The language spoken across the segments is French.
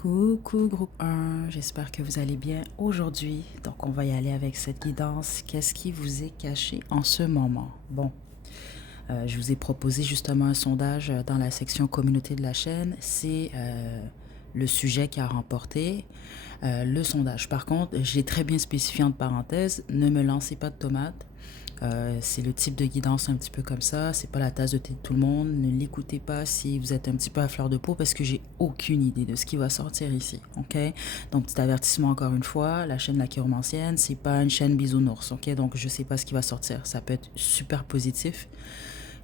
Coucou groupe 1, j'espère que vous allez bien aujourd'hui. Donc on va y aller avec cette guidance. Qu'est-ce qui vous est caché en ce moment? Bon, je vous ai proposé justement un sondage dans la section communauté de la chaîne. C'est le sujet qui a remporté le sondage. Par contre, j'ai très bien spécifié entre parenthèses, ne me lancez pas de tomates. C'est le type de guidance un petit peu comme ça. C'est pas la tasse de thé de tout le monde. Ne l'écoutez pas si vous êtes un petit peu à fleur de peau parce que j'ai aucune idée de ce qui va sortir ici. Ok? Donc, petit avertissement encore une fois. La chaîne La Chiromancienne, c'est pas une chaîne bisounours. Ok? Donc, je sais pas ce qui va sortir. Ça peut être super positif,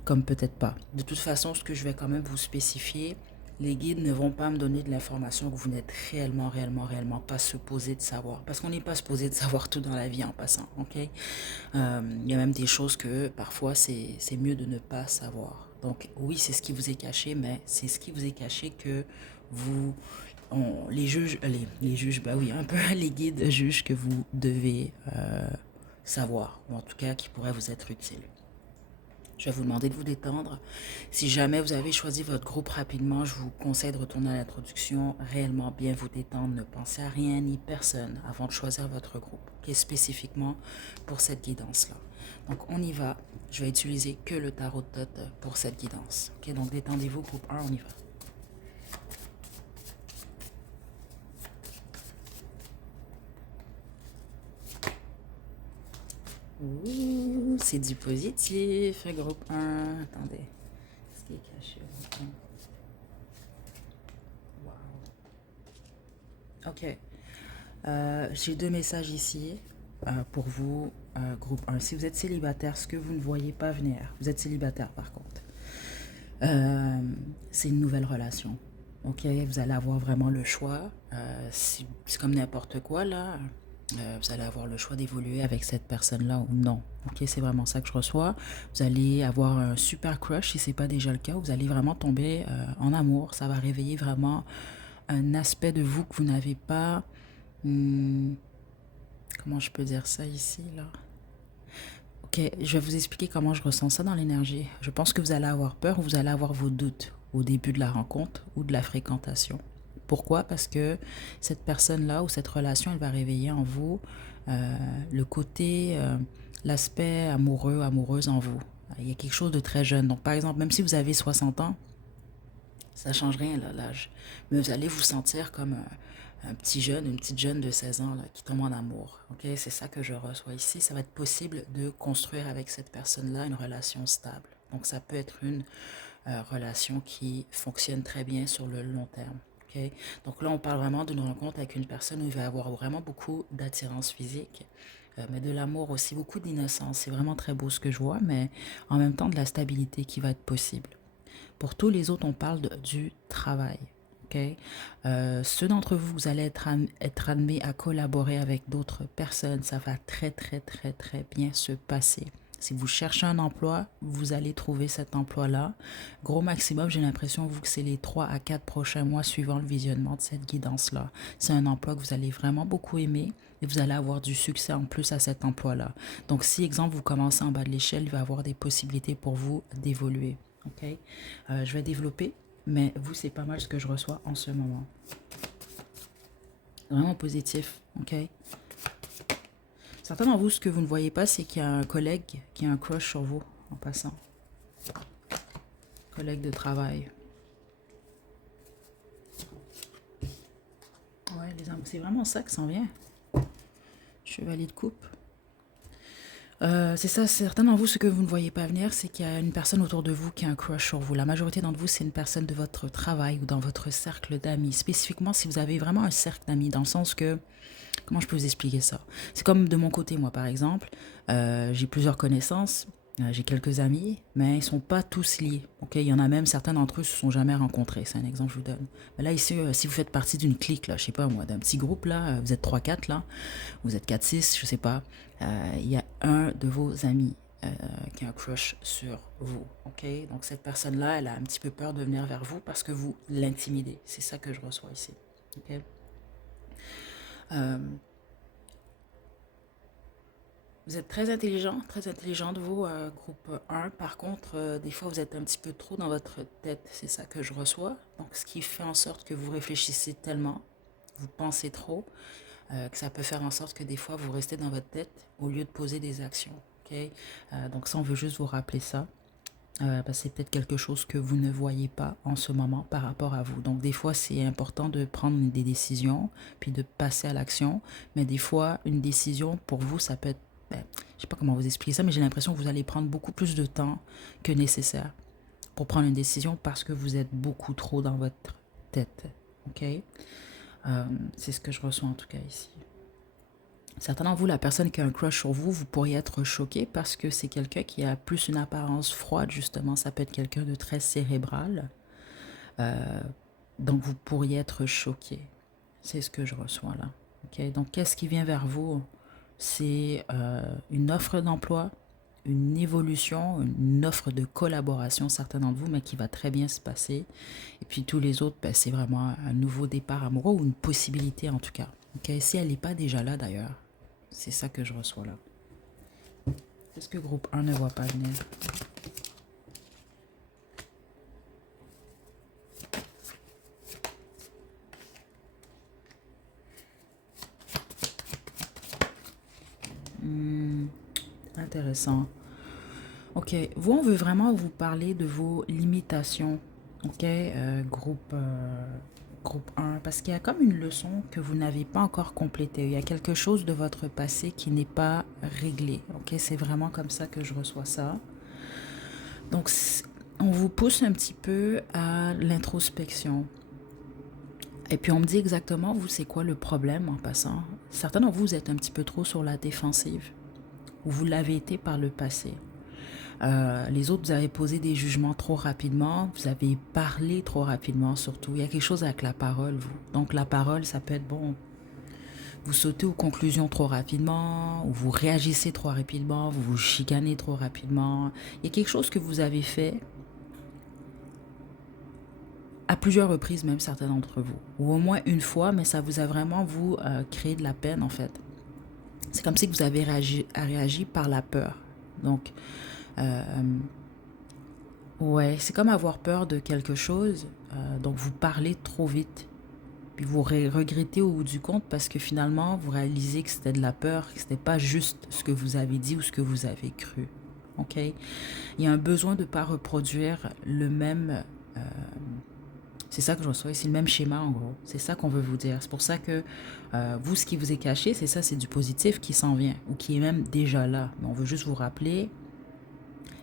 comme peut-être pas. De toute façon, ce que je vais quand même vous spécifier, les guides ne vont pas me donner de l'information que vous n'êtes réellement pas supposé de savoir. Parce qu'on n'est pas supposé de savoir tout dans la vie en passant, ok? Il y a même des choses que parfois c'est mieux de ne pas savoir. Donc oui, c'est ce qui vous est caché, mais c'est ce qui vous est caché que vous, les juges, les juges, bah oui, un peu les guides jugent que vous devez savoir, ou en tout cas qui pourrait vous être utile. Je vais vous demander de vous détendre. Si jamais vous avez choisi votre groupe rapidement, je vous conseille de retourner à l'introduction, réellement bien vous détendre, ne pensez à rien ni personne avant de choisir votre groupe, qui spécifiquement pour cette guidance-là. Donc on y va. Je vais utiliser que le tarot de Thoth pour cette guidance. Ok, donc détendez-vous, groupe 1, on y va. Ouh, c'est du positif, groupe 1. Attendez. Ce qui est caché, groupe 1. Wow. Ok. J'ai deux messages ici pour vous, groupe 1. Si vous êtes célibataire, ce que vous ne voyez pas venir, vous êtes célibataire par contre, euh, c'est une nouvelle relation. Ok, vous allez avoir vraiment le choix. C'est comme n'importe quoi là. Vous allez avoir le choix d'évoluer avec cette personne-là ou non. Ok, c'est vraiment ça que je reçois. Vous allez avoir un super crush si c'est pas déjà le cas. Vous allez vraiment tomber en amour. Ça va réveiller vraiment un aspect de vous que vous n'avez pas. Hmm, comment je peux dire ça ici, là? Ok, je vais vous expliquer comment je ressens ça dans l'énergie. Je pense que vous allez avoir peur ou vous allez avoir vos doutes au début de la rencontre ou de la fréquentation. Pourquoi? Parce que cette personne-là ou cette relation, elle va réveiller en vous le côté, l'aspect amoureux, amoureuse en vous. Il y a quelque chose de très jeune. Donc, par exemple, même si vous avez 60 ans, ça ne change rien, là, l'âge. Mais vous allez vous sentir comme un petit jeune, une petite jeune de 16 ans là, qui tombe en amour. Ok, c'est ça que je reçois ici. Ça va être possible de construire avec cette personne-là une relation stable. Donc, ça peut être une relation qui fonctionne très bien sur le long terme. Ok, donc là, on parle vraiment d'une rencontre avec une personne où il va y avoir vraiment beaucoup d'attirance physique. Mais de l'amour aussi, beaucoup d'innocence. C'est vraiment très beau ce que je vois, mais en même temps de la stabilité qui va être possible. Pour tous les autres, on parle du travail. Okay? Ceux d'entre vous, vous allez être admis à collaborer avec d'autres personnes. Ça va très bien se passer. Si vous cherchez un emploi, vous allez trouver cet emploi-là. Gros maximum, j'ai l'impression, vous, que c'est les 3 à 4 prochains mois suivant le visionnement de cette guidance-là. C'est un emploi que vous allez vraiment beaucoup aimer et vous allez avoir du succès en plus à cet emploi-là. Donc, si, exemple, vous commencez en bas de l'échelle, il va y avoir des possibilités pour vous d'évoluer. Ok, je vais développer, mais vous, c'est pas mal ce que je reçois en ce moment. Vraiment positif, ok. Certains d'entre vous, ce que vous ne voyez pas, c'est qu'il y a un collègue qui a un crush sur vous, en passant. Collègue de travail. Ouais, les amours, c'est vraiment ça qui s'en vient. Chevalier de coupe. C'est ça, certains d'entre vous, ce que vous ne voyez pas venir, c'est qu'il y a une personne autour de vous qui a un crush sur vous. La majorité d'entre vous, c'est une personne de votre travail ou dans votre cercle d'amis. Spécifiquement, si vous avez vraiment un cercle d'amis, dans le sens que, comment je peux vous expliquer ça? C'est comme de mon côté, moi, par exemple, j'ai plusieurs connaissances, j'ai quelques amis, mais ils sont pas tous liés. Ok, il y en a même certains d'entre eux se sont jamais rencontrés. C'est un exemple que je vous donne. Mais là, ici, si vous faites partie d'une clique, là, je sais pas moi, d'un petit groupe, là, vous êtes trois quatre là, vous êtes quatre six je sais pas, il y a un de vos amis qui a un crush sur vous. Ok, donc cette personne-là, elle a un petit peu peur de venir vers vous parce que vous l'intimidez. C'est ça que je reçois ici. Ok. Euh, Vous êtes très intelligent de vous, groupe un. Par contre, des fois, vous êtes un petit peu trop dans votre tête. C'est ça que je reçois. Donc, ce qui fait en sorte que vous réfléchissez tellement, vous pensez trop, que ça peut faire en sorte que des fois, vous restez dans votre tête au lieu de poser des actions. Ok. Donc, ça, on veut juste vous rappeler ça. Parce que c'est peut-être quelque chose que vous ne voyez pas en ce moment par rapport à vous. Donc, des fois, c'est important de prendre des décisions, puis de passer à l'action. Mais des fois, une décision, pour vous, ça peut être... Je ne sais pas comment vous expliquer ça, mais j'ai l'impression que vous allez prendre beaucoup plus de temps que nécessaire pour prendre une décision parce que vous êtes beaucoup trop dans votre tête. OK? C'est ce que je reçois en tout cas ici. Certains d'entre vous, la personne qui a un crush sur vous, vous pourriez être choqué parce que c'est quelqu'un qui a plus une apparence froide, justement. Ça peut être quelqu'un de très cérébral. Donc, vous pourriez être choqué. C'est ce que je reçois là. Ok. Donc, qu'est-ce qui vient vers vous? C'est une offre d'emploi, une évolution, une offre de collaboration, certains d'entre vous, mais qui va très bien se passer. Et puis, tous les autres, ben, c'est vraiment un nouveau départ amoureux ou une possibilité en tout cas. Ok. Si elle n'est pas déjà là d'ailleurs. C'est ça que je reçois là. Qu'est-ce que groupe 1 ne voit pas venir? Intéressant. Ok, vous, on veut vraiment vous parler de vos limitations. Ok, groupe 1, parce qu'il y a comme une leçon que vous n'avez pas encore complétée. Il y a quelque chose de votre passé qui n'est pas réglé. Ok, c'est vraiment comme ça que je reçois ça. Donc, on vous pousse un petit peu à l'introspection. Et puis, on me dit exactement, vous, c'est quoi le problème en passant? Certains d'entre vous êtes un petit peu trop sur la défensive. Vous l'avez été par le passé. Les autres, vous avez posé des jugements trop rapidement, vous avez parlé trop rapidement surtout. Il y a quelque chose avec la parole, vous. Donc la parole, ça peut être bon. Vous sautez aux conclusions trop rapidement, ou vous réagissez trop rapidement, vous vous chicanez trop rapidement. Il y a quelque chose que vous avez fait à plusieurs reprises, même certains d'entre vous. Ou au moins une fois, mais ça vous a vraiment, vous, créé de la peine, en fait. C'est comme si vous avez réagi par la peur. Donc, ouais, c'est comme avoir peur de quelque chose, donc vous parlez trop vite. Puis vous regrettez au bout du compte parce que finalement, vous réalisez que c'était de la peur, que c'était pas juste ce que vous avez dit ou ce que vous avez cru. OK? Il y a un besoin de ne pas reproduire le même... c'est ça que je reçois, c'est le même schéma en gros. C'est ça qu'on veut vous dire. C'est pour ça que vous, ce qui vous est caché, c'est ça, c'est du positif qui s'en vient ou qui est même déjà là. Mais on veut juste vous rappeler.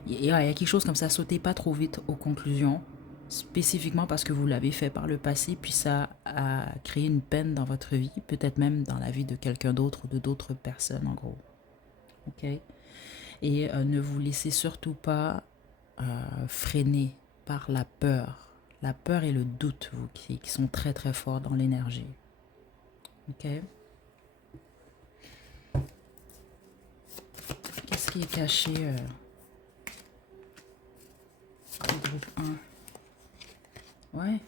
Il y a quelque chose comme ça, sautez pas trop vite aux conclusions, spécifiquement parce que vous l'avez fait par le passé, puis ça a créé une peine dans votre vie, peut-être même dans la vie de quelqu'un d'autre ou de d'autres personnes, en gros. OK? Et ne vous laissez surtout pas freiner par la peur. La peur et le doute, vous, qui sont très très forts dans l'énergie. OK? Qu'est-ce qui est caché au groupe 1? Ouais.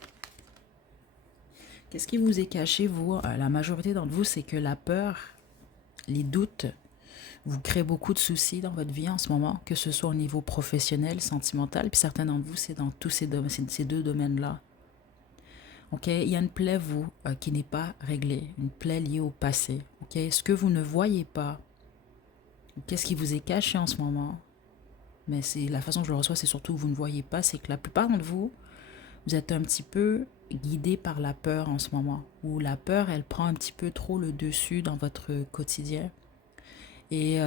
Qu'est-ce qui vous est caché, vous? La majorité d'entre vous, c'est que la peur, les doutes, vous créent beaucoup de soucis dans votre vie en ce moment, que ce soit au niveau professionnel, sentimental, puis certains d'entre vous, c'est dans tous ces deux domaines-là. OK? Il y a une plaie, vous, qui n'est pas réglée, une plaie liée au passé. OK? Ce que vous ne voyez pas, qu'est-ce qui vous est caché en ce moment? Mais c'est la façon que je le reçois, c'est surtout que vous ne voyez pas, c'est que la plupart d'entre vous, vous êtes un petit peu guidé par la peur en ce moment, où la peur, elle prend un petit peu trop le dessus dans votre quotidien. Et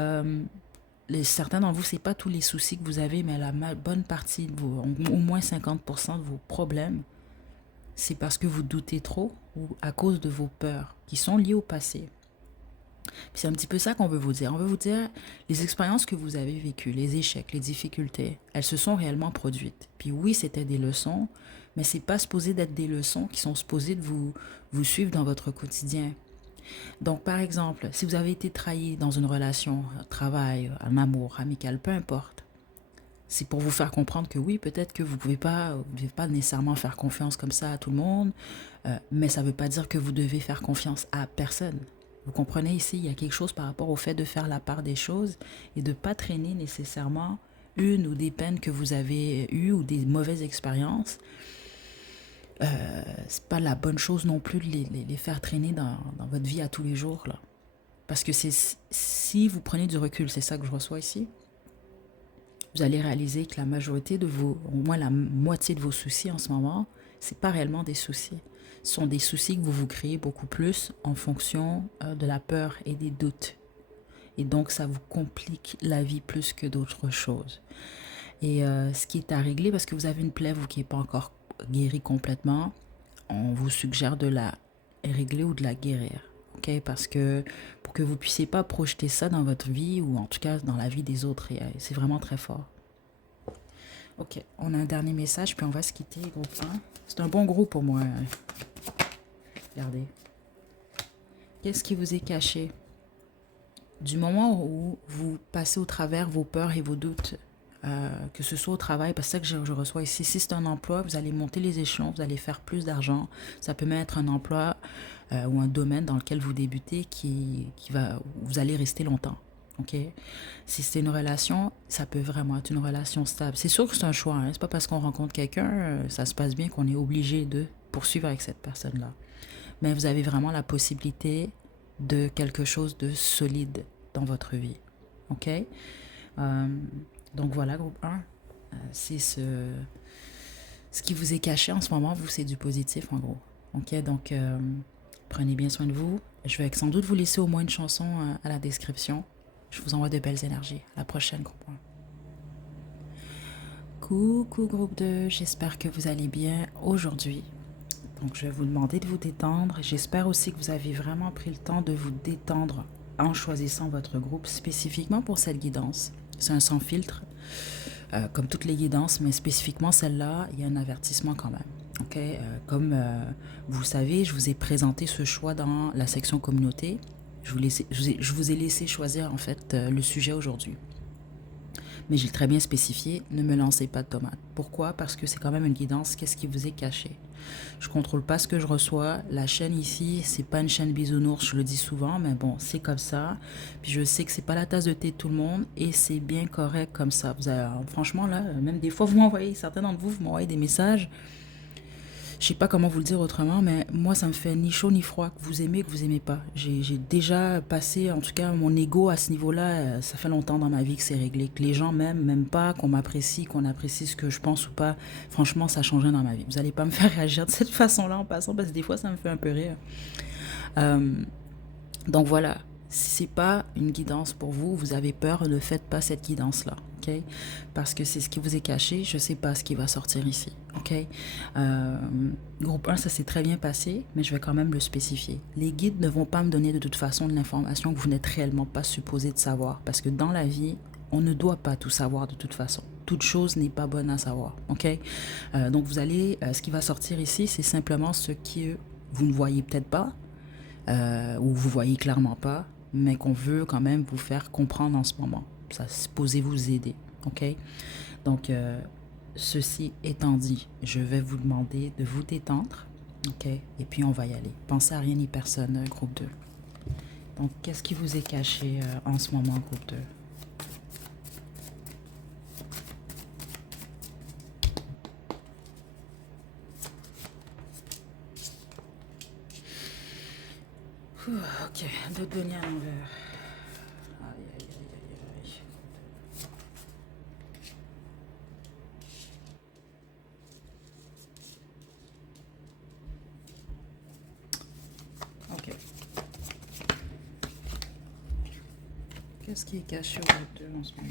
certains d'entre vous, ce n'est pas tous les soucis que vous avez, mais la bonne partie de vos, au moins 50% de vos problèmes, c'est parce que vous doutez trop ou à cause de vos peurs qui sont liées au passé. Puis c'est un petit peu ça qu'on veut vous dire. On veut vous dire, les expériences que vous avez vécues, les échecs, les difficultés, elles se sont réellement produites. Puis oui, c'était des leçons, mais c'est pas supposé d'être des leçons qui sont supposées de vous suivre dans votre quotidien. Donc, par exemple, si vous avez été trahi dans une relation, un travail, un amour, amical, peu importe, c'est pour vous faire comprendre que oui, peut-être que vous ne devez pas nécessairement faire confiance comme ça à tout le monde, mais ça ne veut pas dire que vous devez faire confiance à personne. Vous comprenez ici, il y a quelque chose par rapport au fait de faire la part des choses et de ne pas traîner nécessairement une ou des peines que vous avez eues ou des mauvaises expériences. C'est pas la bonne chose non plus de les faire traîner dans votre vie à tous les jours, là. Parce que si vous prenez du recul, c'est ça que je reçois ici, vous allez réaliser que la majorité de vos, au moins la moitié de vos soucis en ce moment, c'est pas réellement des soucis. Ce sont des soucis que vous vous créez beaucoup plus en fonction de la peur et des doutes. Et donc, ça vous complique la vie plus que d'autres choses. Et ce qui est à régler, parce que vous avez une plaie, vous qui n'est pas encore guérie complètement, on vous suggère de la régler ou de la guérir. Okay? Parce que pour que vous ne puissiez pas projeter ça dans votre vie ou en tout cas dans la vie des autres, c'est vraiment très fort. Ok, on a un dernier message, puis on va se quitter, groupe 1. C'est un bon groupe pour moi. Regardez. Qu'est-ce qui vous est caché? Du moment où vous passez au travers vos peurs et vos doutes, que ce soit au travail, parce que c'est ça que je reçois ici, si c'est un emploi, vous allez monter les échelons, vous allez faire plus d'argent. Ça peut même être un emploi ou un domaine dans lequel vous débutez qui va, vous allez rester longtemps. Ok? Si c'est une relation, ça peut vraiment être une relation stable. C'est sûr que c'est un choix. Hein? C'est pas parce qu'on rencontre quelqu'un, ça se passe bien qu'on est obligé de poursuivre avec cette personne-là. Mais vous avez vraiment la possibilité de quelque chose de solide dans votre vie. Ok? Donc voilà, groupe 1. C'est ce qui vous est caché en ce moment, vous, c'est du positif en gros. Ok? Donc prenez bien soin de vous. Je vais sans doute vous laisser au moins une chanson à la description. Je vous envoie de belles énergies. À la prochaine, groupe 1. Coucou, groupe 2. J'espère que vous allez bien aujourd'hui. Donc, je vais vous demander de vous détendre. J'espère aussi que vous avez vraiment pris le temps de vous détendre en choisissant votre groupe spécifiquement pour cette guidance. C'est un sans filtre, comme toutes les guidances, mais spécifiquement celle-là, il y a un avertissement quand même. Okay? Comme vous le savez, je vous ai présenté ce choix dans la section communauté. Je vous ai laissé choisir en fait le sujet aujourd'hui. Mais j'ai très bien spécifié, ne me lancez pas de tomates. Pourquoi? Parce que c'est quand même une guidance. Qu'est-ce qui vous est caché? Je contrôle pas ce que je reçois. La chaîne ici, c'est pas une chaîne bisounours, je le dis souvent, mais bon, c'est comme ça. Puis je sais que c'est pas la tasse de thé de tout le monde et c'est bien correct comme ça. Vous avez, franchement, là, même des fois, vous m'envoyez, certains d'entre vous m'envoyez des messages. Je sais pas comment vous le dire autrement, mais moi, ça me fait ni chaud ni froid, que vous aimez pas. J'ai déjà passé, en tout cas, mon ego à ce niveau-là. Ça fait longtemps dans ma vie que c'est réglé. Que les gens m'aiment pas, qu'on m'apprécie, qu'on apprécie ce que je pense ou pas. Franchement, ça change rien dans ma vie. Vous allez pas me faire réagir de cette façon-là en passant, parce que des fois, ça me fait un peu rire. Donc voilà, si c'est pas une guidance pour vous, vous avez peur, ne faites pas cette guidance-là. Okay? Parce que c'est ce qui vous est caché, je ne sais pas ce qui va sortir ici. Okay? Groupe 1, ça s'est très bien passé, mais je vais quand même le spécifier. Les guides ne vont pas me donner de toute façon de l'information que vous n'êtes réellement pas supposé de savoir, parce que dans la vie, on ne doit pas tout savoir de toute façon. Toute chose n'est pas bonne à savoir. Okay? Donc vous allez, ce qui va sortir ici, c'est simplement ce que vous ne voyez peut-être pas, ou vous voyez clairement pas, mais qu'on veut quand même vous faire comprendre en ce moment. Ça c'est supposé vous aider, ok? Donc, ceci étant dit, je vais vous demander de vous détendre, ok? Et puis, on va y aller. Pensez à rien ni personne, groupe 2. Donc, qu'est-ce qui vous est caché en ce moment, groupe 2? Ok, d'autres données à l'envers. Aïe, aïe, aïe, aïe, aïe. Ok. Qu'est-ce qui est caché au groupe 2 en ce moment?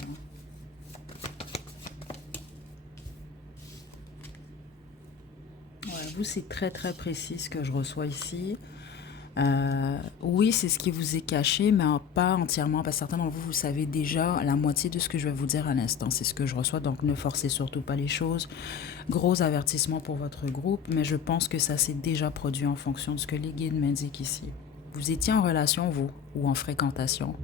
Ouais, vous, c'est très très précis ce que je reçois ici. Oui, c'est ce qui vous est caché, mais pas entièrement, parce que certains d'entre vous, vous savez déjà la moitié de ce que je vais vous dire à l'instant. C'est ce que je reçois, donc ne forcez surtout pas les choses. Gros avertissement pour votre groupe, mais je pense que ça s'est déjà produit en fonction de ce que les guides m'indiquent ici. Vous étiez en relation, vous, ou en fréquentation.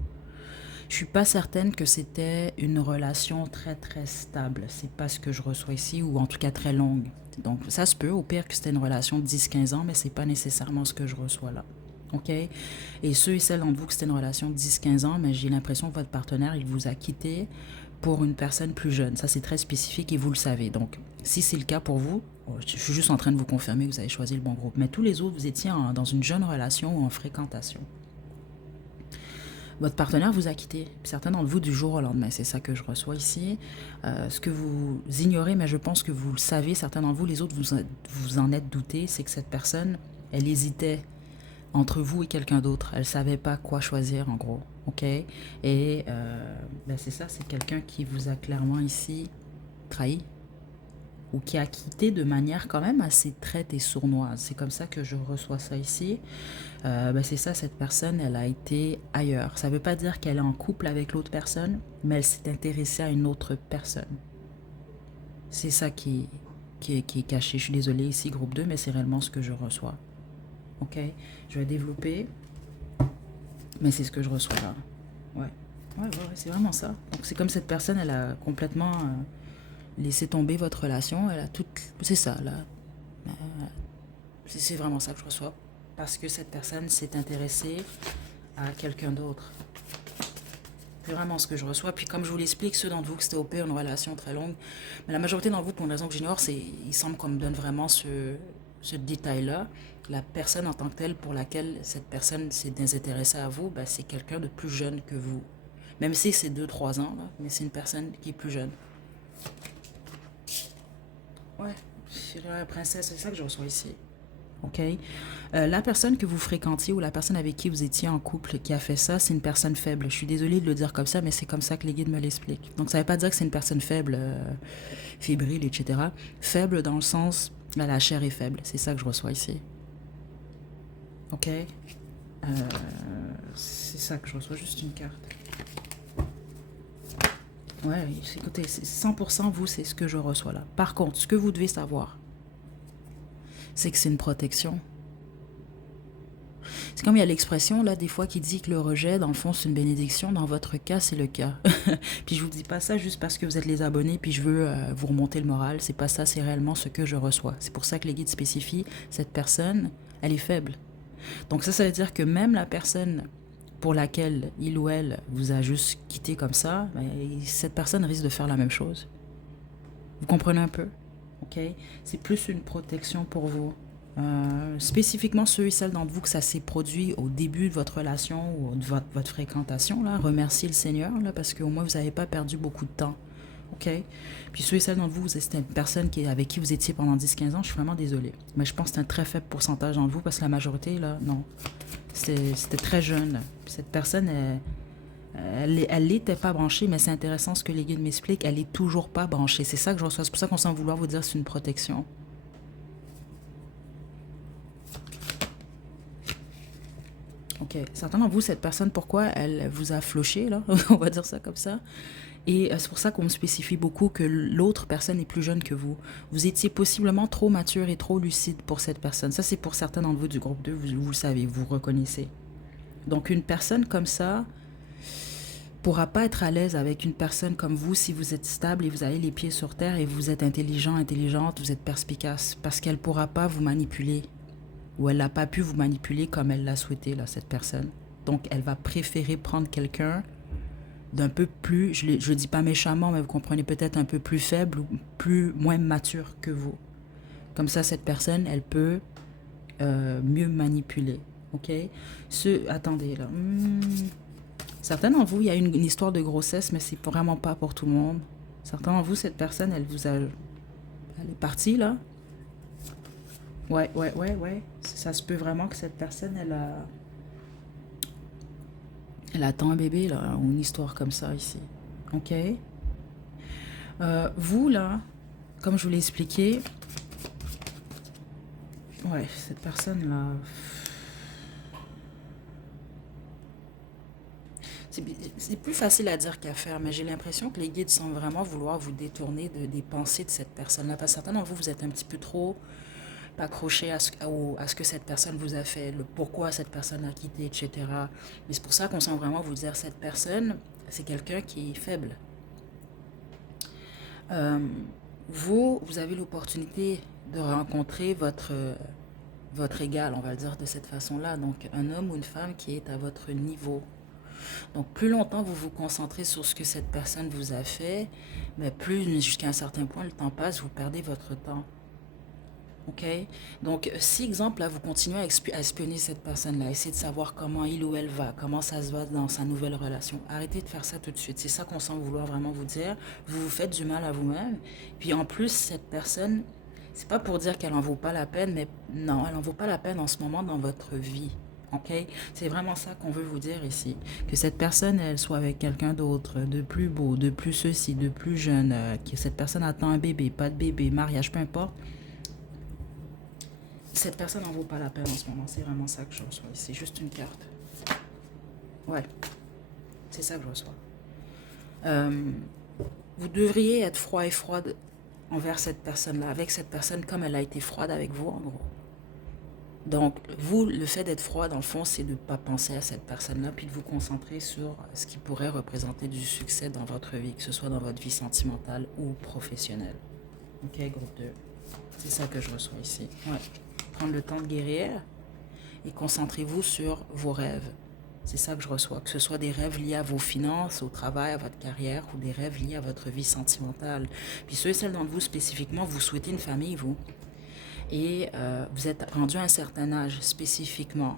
Je suis pas certaine que c'était une relation très très stable. C'est pas ce que je reçois ici, ou en tout cas très longue. Donc ça se peut, au pire que c'était une relation de 10-15 ans, mais c'est pas nécessairement ce que je reçois là. OK? Et ceux et celles d'entre vous que c'était une relation de 10-15 ans, mais j'ai l'impression que votre partenaire, il vous a quitté pour une personne plus jeune. Ça, c'est très spécifique et vous le savez. Donc, si c'est le cas pour vous, je suis juste en train de vous confirmer que vous avez choisi le bon groupe. Mais tous les autres, vous étiez dans une jeune relation ou en fréquentation. Votre partenaire vous a quitté. Certains d'entre vous du jour au lendemain, c'est ça que je reçois ici. Ce que vous ignorez, mais je pense que vous le savez, certains d'entre vous, les autres, vous en êtes doutés, c'est que cette personne, elle hésitait entre vous et quelqu'un d'autre. Elle ne savait pas quoi choisir, en gros. OK? Et ben c'est ça, c'est quelqu'un qui vous a clairement ici trahi ou qui a quitté de manière quand même assez traite et sournoise. C'est comme ça que je reçois ça ici. Ben c'est ça, cette personne, elle a été ailleurs. Ça ne veut pas dire qu'elle est en couple avec l'autre personne, mais elle s'est intéressée à une autre personne. C'est ça qui est caché. Je suis désolée ici, groupe 2, mais c'est réellement ce que je reçois. OK? Je vais développer, mais c'est ce que je reçois là. Ouais. Ouais, c'est vraiment ça. Donc c'est comme cette personne, elle a complètement laissé tomber votre relation. Elle a tout. C'est ça, là. C'est vraiment ça que je reçois. Parce que cette personne s'est intéressée à quelqu'un d'autre. C'est vraiment ce que je reçois. Puis comme je vous l'explique, ceux d'entre vous que c'était au pire une relation très longue, mais la majorité d'entre vous, pour une raison que j'ignore, c'est il semble qu'on me donne vraiment ce détail-là. La personne en tant que telle pour laquelle cette personne s'est désintéressée à vous, ben, c'est quelqu'un de plus jeune que vous. Même si c'est 2-3 ans, là, mais c'est une personne qui est plus jeune. Ouais, c'est la princesse, c'est ça que je reçois ici. OK? La personne que vous fréquentiez ou la personne avec qui vous étiez en couple qui a fait ça, c'est une personne faible. Je suis désolée de le dire comme ça, mais c'est comme ça que les guides me l'expliquent. Donc, ça ne veut pas dire que c'est une personne faible, fébrile, etc. Faible dans le sens, là, la chair est faible. C'est ça que je reçois ici. OK? C'est ça que je reçois, juste une carte. Ouais, écoutez, 100% vous, c'est ce que je reçois là. Par contre, ce que vous devez savoir, c'est que c'est une protection. C'est comme il y a l'expression là des fois qui dit que le rejet, dans le fond, c'est une bénédiction. Dans votre cas, c'est le cas. Puis je vous dis pas ça juste parce que vous êtes les abonnés puis je veux vous remonter le moral. C'est pas ça, c'est réellement ce que je reçois. C'est pour ça que les guides spécifient cette personne, elle est faible. Donc ça veut dire que même la personne pour laquelle il ou elle vous a juste quitté comme ça, ben, cette personne risque de faire la même chose. Vous comprenez un peu? OK? C'est plus une protection pour vous. Spécifiquement ceux et celles d'entre vous que ça s'est produit au début de votre relation ou de votre fréquentation, là, remerciez le Seigneur là, parce qu'au moins vous n'avez pas perdu beaucoup de temps. OK? Puis ceux et celles d'entre vous, c'était une personne avec qui vous étiez pendant 10-15 ans, je suis vraiment désolée. Mais je pense que c'est un très faible pourcentage d'entre vous parce que la majorité, là, non. C'était très jeune. Puis cette personne, elle n'était pas branchée, mais c'est intéressant ce que les guides m'expliquent, elle n'est toujours pas branchée. C'est ça que je reçois. C'est pour ça qu'on sent vouloir vous dire que c'est une protection. OK. Certains d'entre vous, cette personne, pourquoi elle vous a floché, là? On va dire ça comme ça. Et c'est pour ça qu'on me spécifie beaucoup que l'autre personne est plus jeune que vous. Vous étiez possiblement trop mature et trop lucide pour cette personne. Ça, c'est pour certains d'entre vous du groupe 2, vous le savez, vous reconnaissez. Donc, une personne comme ça pourra pas être à l'aise avec une personne comme vous si vous êtes stable et vous avez les pieds sur terre et vous êtes intelligent, intelligente, vous êtes perspicace. Parce qu'elle pourra pas vous manipuler. Ou elle n'a pas pu vous manipuler comme elle l'a souhaité, là, cette personne. Donc, elle va préférer prendre quelqu'un d'un peu plus, je ne dis pas méchamment, mais vous comprenez, peut-être un peu plus faible ou moins mature que vous. Comme ça, cette personne, elle peut mieux manipuler. OK? Attendez, là. Certains d'entre vous, il y a une histoire de grossesse, mais c'est vraiment pas pour tout le monde. Certains d'entre vous, cette personne, elle est partie, là. Ouais. Ça se peut vraiment que cette personne, elle attend un bébé, là, ou une histoire comme ça ici. OK? Vous, là, comme je vous l'ai expliqué, ouais, cette personne-là... C'est plus facile à dire qu'à faire, mais j'ai l'impression que les guides semblent vraiment vouloir vous détourner des pensées de cette personne-là. Parce que certains d'entre vous, vous êtes un petit peu trop accroché à ce que cette personne vous a fait, le pourquoi cette personne a quitté, etc. Mais c'est pour ça qu'on sent vraiment vous dire, cette personne, c'est quelqu'un qui est faible. Vous avez l'opportunité de rencontrer votre votre égal, on va le dire de cette façon-là. Donc, un homme ou une femme qui est à votre niveau. Donc, plus longtemps vous vous concentrez sur ce que cette personne vous a fait, mais plus jusqu'à un certain point le temps passe, vous perdez votre temps. OK? Donc, si, exemple, là, vous continuez à espionner cette personne-là, essayez de savoir comment il ou elle va, comment ça se va dans sa nouvelle relation. Arrêtez de faire ça tout de suite. C'est ça qu'on semble vouloir vraiment vous dire. Vous vous faites du mal à vous-même. Puis en plus, cette personne, c'est pas pour dire qu'elle en vaut pas la peine, mais non, elle en vaut pas la peine en ce moment dans votre vie. OK? C'est vraiment ça qu'on veut vous dire ici. Que cette personne, elle soit avec quelqu'un d'autre, de plus beau, de plus ceci, de plus jeune, que cette personne attend un bébé, pas de bébé, mariage, peu importe. Cette personne n'en vaut pas la peine en ce moment. C'est vraiment ça que je reçois. C'est juste une carte. Ouais, c'est ça que je reçois. Euh, vous devriez être froid et froide envers cette personne-là, avec cette personne comme elle a été froide avec vous, en gros. Donc, vous, le fait d'être froid, dans le fond, c'est de ne pas penser à cette personne-là, puis de vous concentrer sur ce qui pourrait représenter du succès dans votre vie, que ce soit dans votre vie sentimentale ou professionnelle. Ok, groupe 2. C'est ça que je reçois ici. Ouais. Prendre le temps de guérir et concentrez-vous sur vos rêves. C'est ça que je reçois. Que ce soit des rêves liés à vos finances, au travail, à votre carrière ou des rêves liés à votre vie sentimentale. Puis ceux et celles d'entre vous spécifiquement, vous souhaitez une famille, vous. Et vous êtes rendu à un certain âge spécifiquement.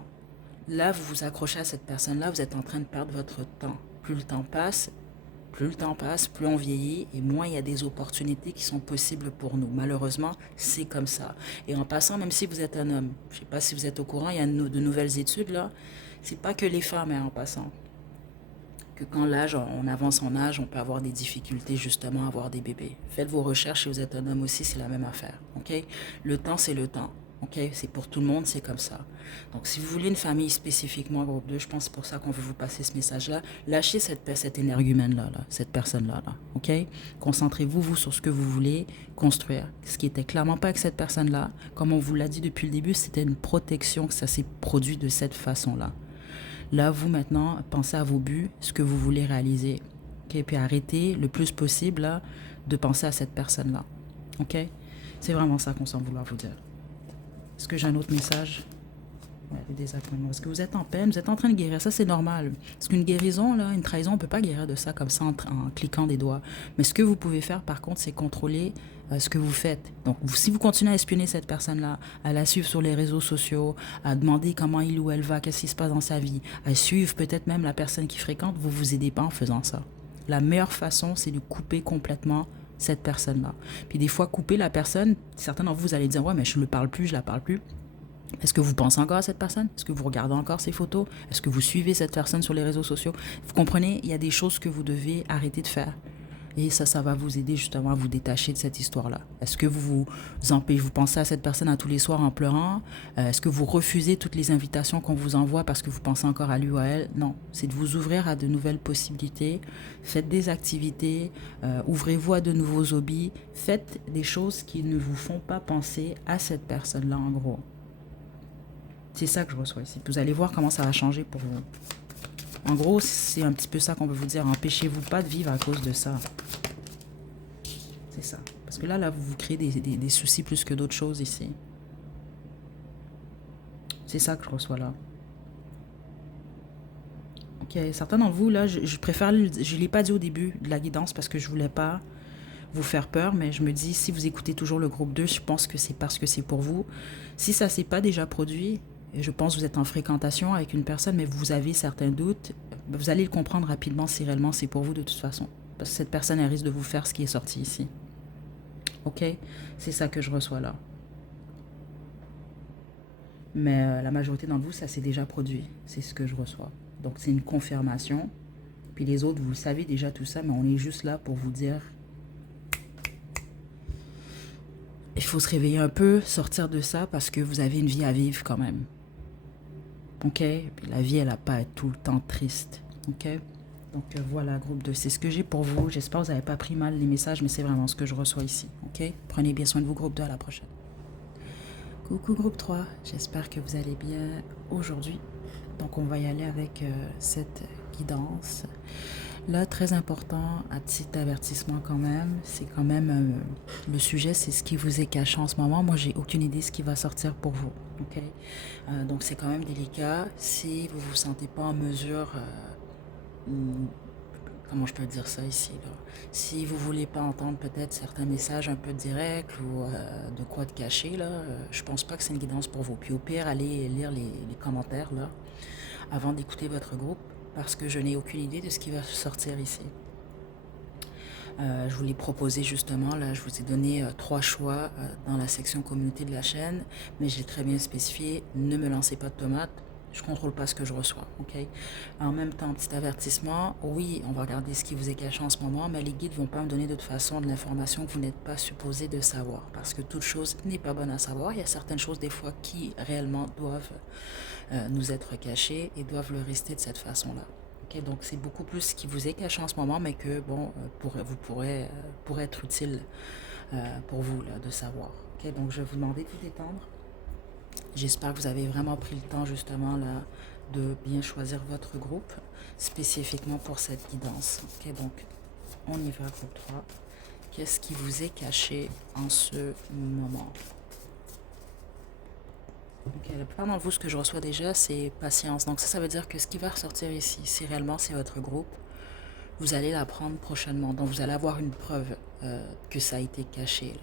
Là, vous vous accrochez à cette personne-là, vous êtes en train de perdre votre temps. Plus le temps passe, plus on vieillit et moins il y a des opportunités qui sont possibles pour nous. Malheureusement, c'est comme ça. Et en passant, même si vous êtes un homme, je ne sais pas si vous êtes au courant, il y a de nouvelles études là. C'est pas que les femmes, hein, en passant. Que quand l'âge, on avance en âge, on peut avoir des difficultés justement à avoir des bébés. Faites vos recherches si vous êtes un homme aussi, c'est la même affaire. Ok? Le temps, c'est le temps. Ok? C'est pour tout le monde, c'est comme ça. Donc, si vous voulez une famille spécifiquement, groupe 2, je pense que c'est pour ça qu'on veut vous passer ce message-là. Lâchez cet énergumène-là, là, cette personne-là. Là, ok? Concentrez-vous, vous, sur ce que vous voulez construire. Ce qui était clairement pas avec cette personne-là. Comme on vous l'a dit depuis le début, c'était une protection que ça s'est produit de cette façon-là. Là, vous, maintenant, pensez à vos buts, ce que vous voulez réaliser. OK? Puis arrêtez le plus possible là, de penser à cette personne-là. OK? C'est vraiment ça qu'on semble vouloir vous dire. Est-ce que j'ai un autre message? Ouais, des désappointements. Est-ce que vous êtes en peine? Vous êtes en train de guérir. Ça, c'est normal. Parce qu'une guérison, là, une trahison, on ne peut pas guérir de ça comme ça en cliquant des doigts. Mais ce que vous pouvez faire, par contre, c'est contrôler ce que vous faites. Donc, si vous continuez à espionner cette personne-là, à la suivre sur les réseaux sociaux, à demander comment il ou elle va, qu'est-ce qui se passe dans sa vie, à suivre peut-être même la personne qui fréquente, vous vous aidez pas en faisant ça. La meilleure façon, c'est de couper complètement cette personne-là. Puis des fois, couper la personne, certains d'entre vous, vous allez dire, ouais, mais je ne le parle plus, je la parle plus. Est-ce que vous pensez encore à cette personne? Est-ce que vous regardez encore ses photos? Est-ce que vous suivez cette personne sur les réseaux sociaux? Vous comprenez, il y a des choses que vous devez arrêter de faire. Et ça va vous aider justement à vous détacher de cette histoire-là. Est-ce que vous empêchez, vous pensez à cette personne à tous les soirs en pleurant? Est-ce que vous refusez toutes les invitations qu'on vous envoie parce que vous pensez encore à lui ou à elle? Non, c'est de vous ouvrir à de nouvelles possibilités. Faites des activités, ouvrez-vous à de nouveaux hobbies. Faites des choses qui ne vous font pas penser à cette personne-là en gros. C'est ça que je reçois ici. Vous allez voir comment ça va changer pour vous. En gros, c'est un petit peu ça qu'on veut vous dire. Empêchez-vous pas de vivre à cause de ça. C'est ça. Parce que là, vous vous créez des soucis plus que d'autres choses ici. C'est ça que je reçois là. Ok, certains d'entre vous, là, je préfère, je ne l'ai pas dit au début de la guidance parce que je voulais pas vous faire peur, mais je me dis, si vous écoutez toujours le groupe 2, je pense que c'est parce que c'est pour vous. Si ça ne s'est pas déjà produit, et je pense que vous êtes en fréquentation avec une personne, mais vous avez certains doutes, vous allez le comprendre rapidement si réellement c'est pour vous de toute façon. Parce que cette personne, elle risque de vous faire ce qui est sorti ici. Ok? C'est ça que je reçois là. Mais la majorité d'entre vous, ça s'est déjà produit. C'est ce que je reçois. Donc c'est une confirmation. Puis les autres, vous savez déjà tout ça, mais on est juste là pour vous dire... Il faut se réveiller un peu, sortir de ça, parce que vous avez une vie à vivre quand même. Ok? Puis la vie, elle n'a pas à être tout le temps triste. Ok? Donc voilà, groupe 2, c'est ce que j'ai pour vous. J'espère que vous n'avez pas pris mal les messages, mais c'est vraiment ce que je reçois ici. Ok? Prenez bien soin de vous, groupe 2, à la prochaine. Coucou groupe 3, j'espère que vous allez bien aujourd'hui. Donc on va y aller avec cette guidance. Là, très important, à titre d'avertissement quand même, c'est quand même le sujet, c'est ce qui vous est caché en ce moment. Moi, j'ai aucune idée de ce qui va sortir pour vous. Ok. Donc, c'est quand même délicat. Si vous vous sentez pas en mesure, hum, comment je peux dire ça ici, là? Si vous voulez pas entendre peut-être certains messages un peu directs ou de quoi de cacher, là, je pense pas que c'est une guidance pour vous. Puis au pire, allez lire les commentaires là avant d'écouter votre groupe parce que je n'ai aucune idée de ce qui va sortir ici. Je vous l'ai proposé justement, là, je vous ai donné trois choix dans la section communauté de la chaîne, mais j'ai très bien spécifié, ne me lancez pas de tomates, je ne contrôle pas ce que je reçois, ok? En même temps, petit avertissement, oui, on va regarder ce qui vous est caché en ce moment, mais les guides ne vont pas me donner de toute façon de l'information que vous n'êtes pas supposé de savoir, parce que toute chose n'est pas bonne à savoir. Il y a certaines choses des fois qui réellement doivent nous être cachées et doivent le rester de cette façon-là. Okay, donc c'est beaucoup plus ce qui vous est caché en ce moment, mais que bon, pourrait être utile pour vous là, de savoir. Okay, donc je vais vous demander de vous détendre. J'espère que vous avez vraiment pris le temps justement là de bien choisir votre groupe spécifiquement pour cette guidance. Okay, donc on y va, groupe 3. Qu'est-ce qui vous est caché en ce moment? Okay, la plupart d'entre vous, ce que je reçois déjà, c'est patience. Donc ça veut dire que ce qui va ressortir ici, si réellement c'est votre groupe, vous allez l'apprendre prochainement. Donc vous allez avoir une preuve que ça a été caché. Là.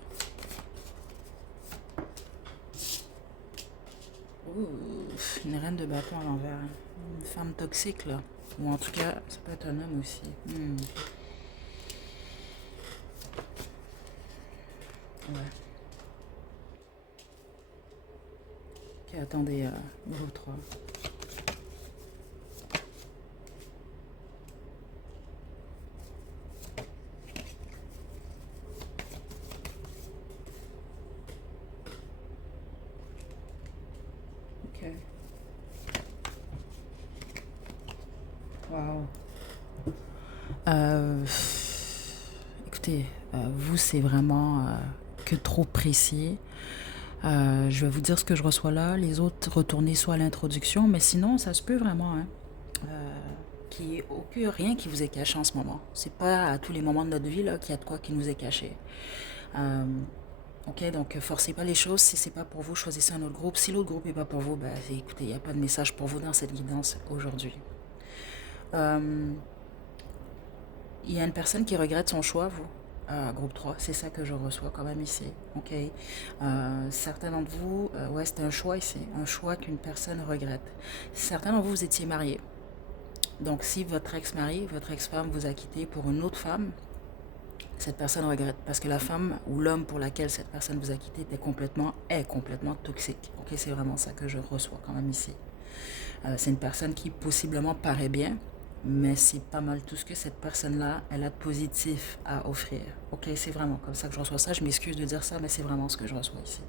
Ouh, une reine de bâton à l'envers. Une femme toxique, là. Ou en tout cas, ça peut être un homme aussi. Ouais. Ok, attendez, groupe 3. Ok. Wow. Euh, écoutez, vous, c'est vraiment que trop précis. Je vais vous dire ce que je reçois là. Les autres, retournez soit à l'introduction, mais sinon, ça se peut vraiment. Hein, qu'il n'y ait rien qui vous est caché en ce moment. C'est pas à tous les moments de notre vie là qu'il y a de quoi qui nous est caché. Euh, ok, donc forcez pas les choses. Si c'est pas pour vous, choisissez un autre groupe. Si l'autre groupe est pas pour vous, ben, écoutez, il n'y a pas de message pour vous dans cette guidance aujourd'hui. Il y a une personne qui regrette son choix, vous. Groupe 3, c'est ça que je reçois quand même ici. Ok. Certains d'entre vous, ouais, c'est un choix ici, un choix qu'une personne regrette. Certains d'entre vous, vous étiez mariés. Donc, si votre ex-mari, votre ex-femme vous a quitté pour une autre femme, cette personne regrette parce que la femme ou l'homme pour laquelle cette personne vous a quitté est complètement toxique. Ok, c'est vraiment ça que je reçois quand même ici. C'est une personne qui possiblement paraît bien, mais c'est pas mal tout ce que cette personne-là, elle a de positif à offrir. Ok, c'est vraiment comme ça que je reçois ça. Je m'excuse de dire ça, mais c'est vraiment ce que je reçois ici.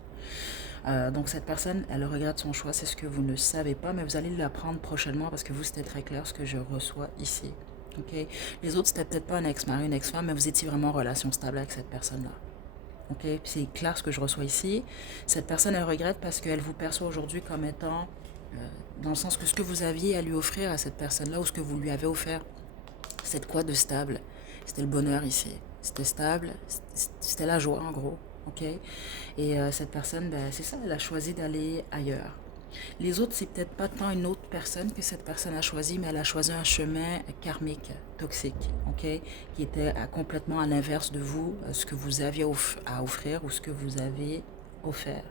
Donc cette personne, elle regrette son choix, c'est ce que vous ne savez pas, mais vous allez l'apprendre prochainement parce que vous, c'était très clair ce que je reçois ici. Ok. Les autres, c'était peut-être pas un ex-mari, une ex-femme, mais vous étiez vraiment en relation stable avec cette personne-là. Ok. C'est clair ce que je reçois ici. Cette personne, elle regrette parce qu'elle vous perçoit aujourd'hui comme étant, dans le sens que ce que vous aviez à lui offrir à cette personne-là ou ce que vous lui avez offert, c'était quoi de stable? C'était le bonheur ici. C'était stable, c'était la joie en gros. Ok. Et cette personne, ben, c'est ça, elle a choisi d'aller ailleurs. Les autres, c'est peut-être pas tant une autre personne que cette personne a choisi, mais elle a choisi un chemin karmique, toxique, ok, qui était complètement à l'inverse de vous, ce que vous aviez à offrir ou ce que vous avez offert,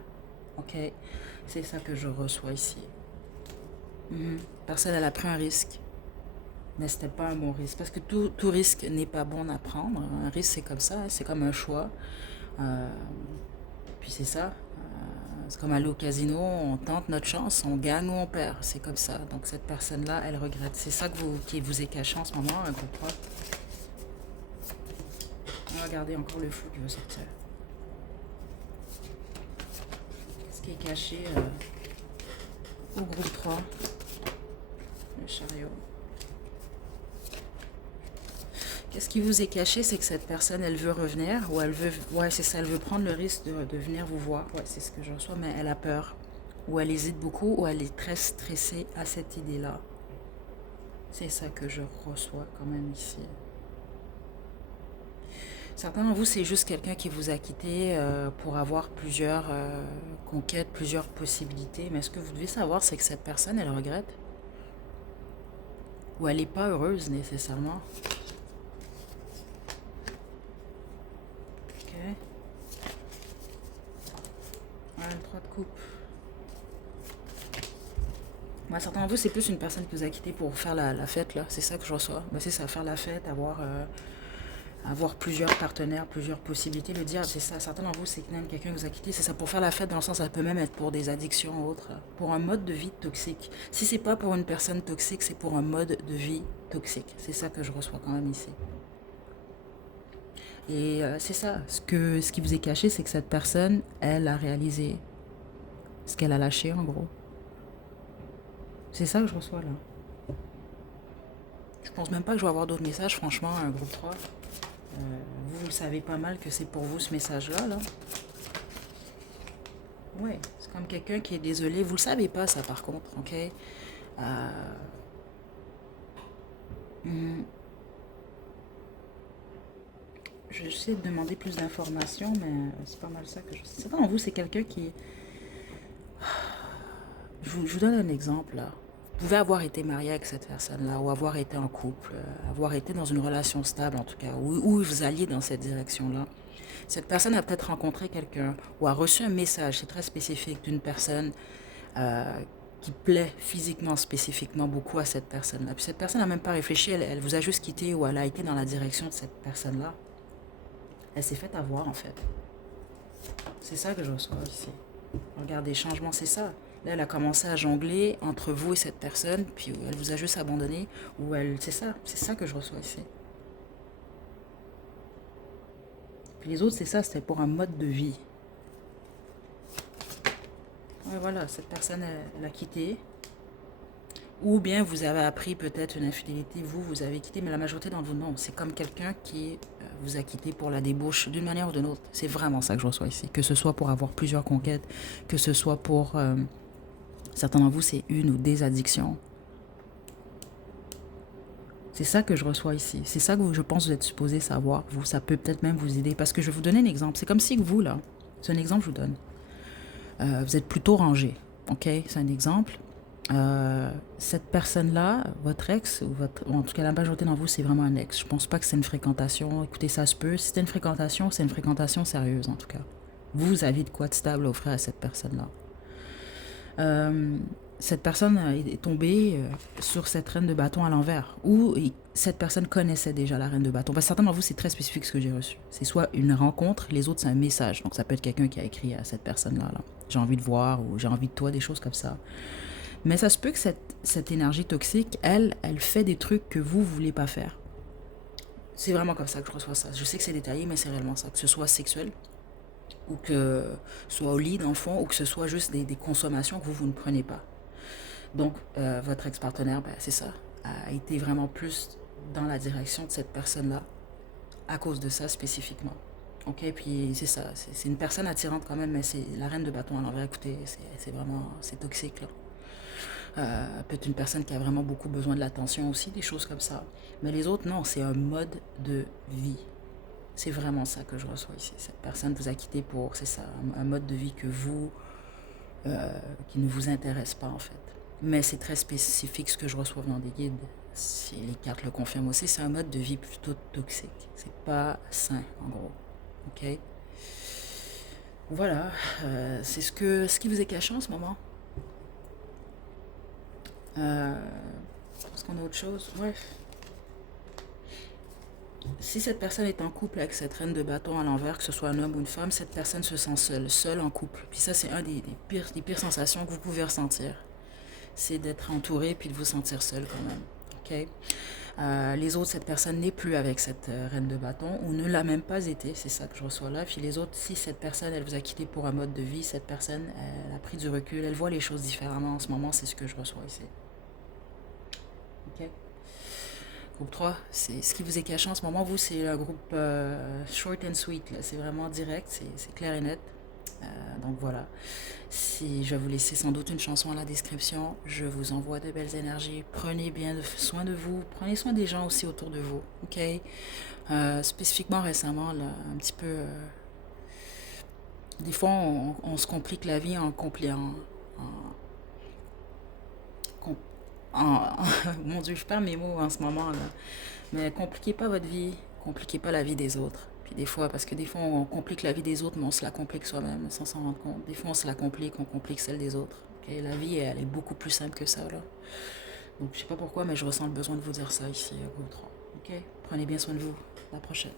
ok. C'est ça que je reçois ici. Personne, elle a pris un risque, mais c'était pas un bon risque, parce que tout risque n'est pas bon à prendre. Un risque, c'est comme ça, c'est comme un choix. Euh, Puis c'est ça. C'est comme aller au casino, on tente notre chance, on gagne ou on perd. C'est comme ça. Donc cette personne-là, elle regrette. C'est ça qui vous est caché en ce moment, un groupe 3. On va regarder encore le flou qui va sortir. Qu'est-ce qui est caché au groupe 3? Le chariot. Qu'est-ce qui vous est caché, c'est que cette personne, elle veut revenir, ou elle veut, ouais, c'est ça, elle veut prendre le risque de venir vous voir. Ouais, c'est ce que je reçois, mais elle a peur. Ou elle hésite beaucoup, ou elle est très stressée à cette idée-là. C'est ça que je reçois quand même ici. Certains d'entre vous, c'est juste quelqu'un qui vous a quitté pour avoir plusieurs conquêtes, plusieurs possibilités. Mais ce que vous devez savoir, c'est que cette personne, elle regrette. Ou elle n'est pas heureuse nécessairement. Ok. Ouais, le 3 de coupe. Moi, certains d'entre vous, c'est plus une personne qui vous a quitté pour faire la fête, là. C'est ça que je reçois. Ben, c'est ça, faire la fête, avoir plusieurs partenaires, plusieurs possibilités. Le dire, c'est ça. Certains d'entre vous, c'est même quelqu'un qui vous a quitté. C'est ça, pour faire la fête, dans le sens, ça peut même être pour des addictions ou autres. Pour un mode de vie toxique. Si c'est pas pour une personne toxique, c'est pour un mode de vie toxique. C'est ça que je reçois quand même ici. Et c'est ça. Ce qui vous est caché, c'est que cette personne, elle a réalisé ce qu'elle a lâché, en gros. C'est ça que je reçois là. Je pense même pas que je vais avoir d'autres messages, franchement, un groupe 3. Vous le savez pas mal que c'est pour vous ce message-là, là. Ouais, c'est comme quelqu'un qui est désolé. Vous le savez pas, ça, par contre, ok? Hmm, je vais essayer de demander plus d'informations, mais c'est pas mal ça que je sais. Certains d'entre vous, c'est quelqu'un qui... Je vous donne un exemple, là. Vous pouvez avoir été marié avec cette personne-là, ou avoir été en couple, avoir été dans une relation stable, en tout cas, ou vous alliez dans cette direction-là. Cette personne a peut-être rencontré quelqu'un ou a reçu un message, c'est très spécifique, d'une personne euh, qui plaît physiquement, spécifiquement beaucoup à cette personne-là. Puis cette personne n'a même pas réfléchi, elle vous a juste quitté ou elle a été dans la direction de cette personne-là. Elle s'est fait avoir en fait. C'est ça que je reçois ici. Regardez, changement, c'est ça. Là, elle a commencé à jongler entre vous et cette personne, puis elle vous a juste abandonné, ou elle, c'est ça que je reçois ici. Puis les autres, c'est ça, c'était pour un mode de vie. Ouais, voilà, cette personne, elle a quitté. Ou bien vous avez appris peut-être une infidélité, vous avez quitté, mais la majorité d'entre vous, non. C'est comme quelqu'un qui vous a quitté pour la débauche d'une manière ou d'une autre. C'est vraiment ça que je reçois ici. Que ce soit pour avoir plusieurs conquêtes, que ce soit pour... certains d'entre vous, c'est une ou des addictions. C'est ça que je reçois ici. C'est ça que je pense que vous êtes supposé savoir. Vous, ça peut peut-être même vous aider. Parce que je vais vous donner un exemple. C'est comme si vous, là, c'est un exemple que je vous donne. Vous êtes plutôt rangé. OK? C'est un exemple. Cette personne-là, votre ex, ou en tout cas la majorité d'entre vous, c'est vraiment un ex. Je pense pas que c'est une fréquentation. Écoutez, ça se peut. Si c'est une fréquentation, c'est une fréquentation sérieuse en tout cas. Vous avez de quoi de stable à offrir à cette personne-là. Cette personne est tombée sur cette reine de bâton à l'envers. Ou cette personne connaissait déjà la reine de bâton. Parce que certains d'entre vous, c'est très spécifique ce que j'ai reçu. C'est soit une rencontre, les autres, c'est un message. Donc ça peut être quelqu'un qui a écrit à cette personne-là. Là. J'ai envie de voir ou j'ai envie de toi, des choses comme ça. Mais ça se peut que cette énergie toxique, elle fait des trucs que vous ne voulez pas faire. C'est vraiment comme ça que je reçois ça. Je sais que c'est détaillé, mais c'est réellement ça. Que ce soit sexuel, ou que ce soit au lit, dans le fond, ou que ce soit juste des consommations que vous ne prenez pas. Donc, votre ex-partenaire, ben, c'est ça, a été vraiment plus dans la direction de cette personne-là, à cause de ça spécifiquement. Ok, puis c'est ça, c'est une personne attirante quand même, mais c'est la reine de bâton à l'envers. Écoutez, c'est vraiment, c'est toxique là. Peut-être une personne qui a vraiment beaucoup besoin de l'attention aussi, des choses comme ça. Mais les autres, non, c'est un mode de vie. C'est vraiment ça que je reçois ici. Cette personne vous a quitté pour, c'est ça, un mode de vie que vous, qui ne vous intéresse pas en fait. Mais c'est très spécifique ce que je reçois dans des guides. Si les cartes le confirment aussi, c'est un mode de vie plutôt toxique. C'est pas sain en gros. Ok. Voilà, c'est ce qui vous est caché en ce moment. Est-ce qu'on a autre chose? Bref. Si cette personne est en couple avec cette reine de bâton à l'envers, que ce soit un homme ou une femme, cette personne se sent seule en couple. Puis ça, c'est un des pires sensations que vous pouvez ressentir. C'est d'être entouré puis de vous sentir seul quand même. Ok. Les autres, cette personne n'est plus avec cette reine de bâton ou ne l'a même pas été. C'est ça que je reçois là. Puis les autres, si cette personne, elle vous a quitté pour un mode de vie, cette personne, elle a pris du recul, elle voit les choses différemment en ce moment. C'est ce que je reçois ici. Ok. Groupe 3, c'est ce qui vous est caché en ce moment. Vous, c'est le groupe short and sweet. C'est vraiment direct, c'est clair et net. Donc voilà, si je vais vous laisser sans doute une chanson à la description, je vous envoie de belles énergies. Prenez bien soin de vous, prenez soin des gens aussi autour de vous, ok? Spécifiquement récemment, là, un petit peu, des fois on se complique la vie en compliant, en, mon Dieu, je perds mes mots en ce moment là. Mais compliquez pas votre vie, compliquez pas la vie des autres. Puis des fois, parce que des fois on complique la vie des autres, mais on se la complique soi-même sans s'en rendre compte. Des fois on se la complique, on complique celle des autres. Ok, la vie, elle est beaucoup plus simple que ça là. Donc je sais pas pourquoi, mais je ressens le besoin de vous dire ça ici à vous trois. Ok, prenez bien soin de vous. À la prochaine.